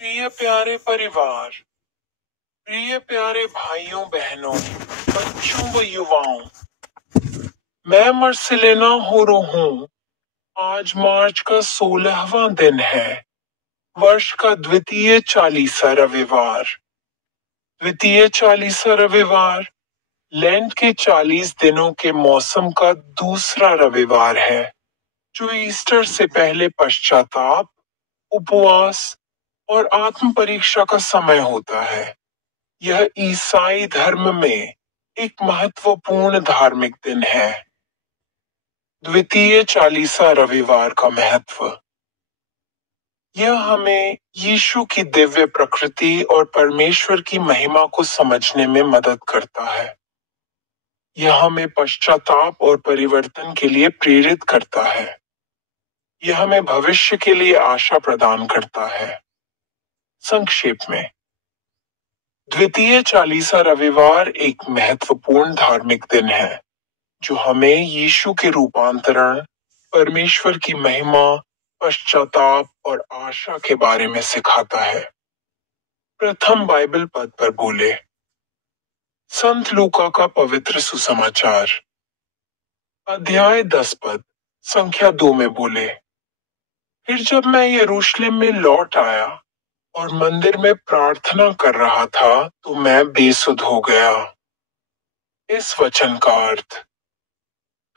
प्रिय प्यारे परिवार, प्रिय प्यारे भाइयों बहनों, बच्चों व युवाओं, मैं मार्सिलेना होरो हूँ। आज मार्च का 16वां दिन है, वर्ष का द्वितीय चालीसा रविवार। द्वितीय चालीसा रविवार लेंट के 40 दिनों के मौसम का दूसरा रविवार है, जो ईस्टर से पहले पश्चाताप, उपवास और आत्म परीक्षा का समय होता है। यह ईसाई धर्म में एक महत्वपूर्ण धार्मिक दिन है। द्वितीय चालीसा रविवार का महत्व। यह हमें यीशु की दिव्य प्रकृति और परमेश्वर की महिमा को समझने में मदद करता है। यह हमें पश्चाताप और परिवर्तन के लिए प्रेरित करता है। यह हमें भविष्य के लिए आशा प्रदान करता है। संक्षेप में, द्वितीय चालीसा रविवार एक महत्वपूर्ण धार्मिक दिन है, जो हमें यीशु के रूपांतरण, परमेश्वर की महिमा, पश्चाताप और आशा के बारे में सिखाता है। प्रथम बाइबल पद पर बोले। संत लूका का पवित्र सुसमाचार, अध्याय 10 पद, संख्या 2 में बोले। फिर जब मैं यरूशलेम में लौट आया और मंदिर में प्रार्थना कर रहा था, तो मैं बेसुध हो गया। इस वचन का अर्थ।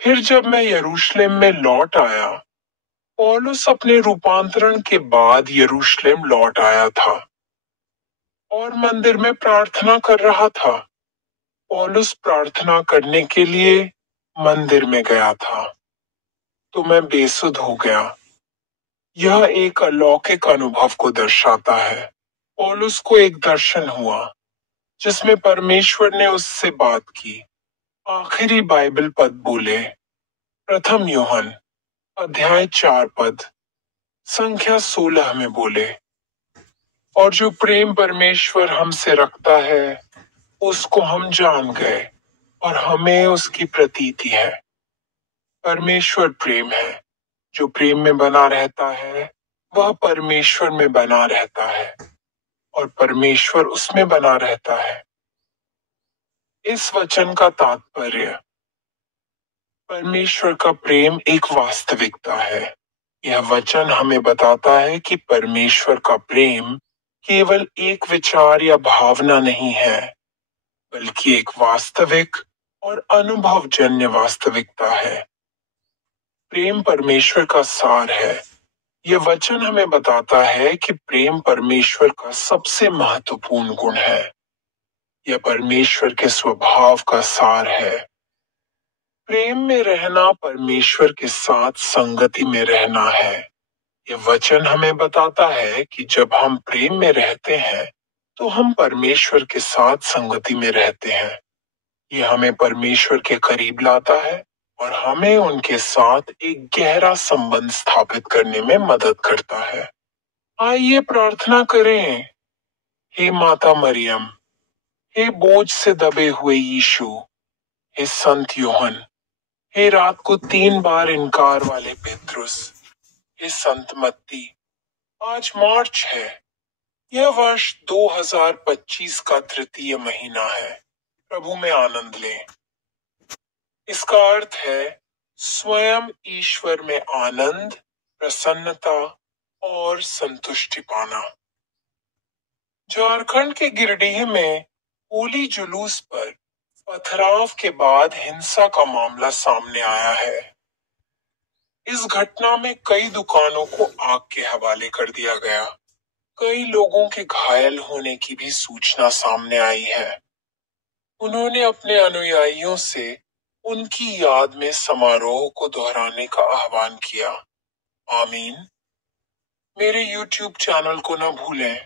फिर जब मैं यरूशलेम में लौट आया, पौलुस अपने रूपांतरण के बाद यरूशलेम लौट आया था और मंदिर में प्रार्थना कर रहा था। पौलुस प्रार्थना करने के लिए मंदिर में गया था, तो मैं बेसुध हो गया। यह एक अलौकिक अनुभव को दर्शाता है। पौलुस को एक दर्शन हुआ, जिसमें परमेश्वर ने उससे बात की। आखिरी बाइबल पद बोले। प्रथम यूहन अध्याय 4 पद, संख्या 16 में बोले। और जो प्रेम परमेश्वर हमसे रखता है, उसको हम जान गए और हमें उसकी प्रतीति है। परमेश्वर प्रेम है। जो प्रेम में बना रहता है, वह परमेश्वर में बना रहता है और परमेश्वर उसमें बना रहता है। इस वचन का तात्पर्य। परमेश्वर का प्रेम एक वास्तविकता है। यह वचन हमें बताता है कि परमेश्वर का प्रेम केवल एक विचार या भावना नहीं है, बल्कि एक वास्तविक और अनुभवजन्य वास्तविकता है। प्रेम परमेश्वर का सार है। यह वचन हमें बताता है कि प्रेम परमेश्वर का सबसे महत्वपूर्ण गुण है। यह परमेश्वर के स्वभाव का सार है। प्रेम में रहना परमेश्वर के साथ संगति में रहना है। यह वचन हमें बताता है कि जब हम प्रेम में रहते हैं, तो हम परमेश्वर के साथ संगति में रहते हैं। यह हमें परमेश्वर के करीब लाता है और हमें उनके साथ एक गहरा संबंध स्थापित करने में मदद करता है। आइए प्रार्थना करें। हे माता मरियम, हे बोझ से दबे हुए यीशु, हे संत यूहन, हे रात को 3 बार इनकार वाले पेत्रुस, हे संत मत्ती। आज मार्च है। यह वर्ष 2025 का तृतीय महीना है। प्रभु में आनंद लें। इसका अर्थ है स्वयं ईश्वर में आनंद, प्रसन्नता और संतुष्टि पाना। झारखंड के गिरिडीह में होली जुलूस पर पथराव के बाद हिंसा का मामला सामने आया है। इस घटना में कई दुकानों को आग के हवाले कर दिया गया। कई लोगों के घायल होने की भी सूचना सामने आई है। उन्होंने अपने अनुयायियों से उनकी याद में समारोह को दोहराने का आह्वान किया। आमीन। मेरे YouTube चैनल को न भूलें।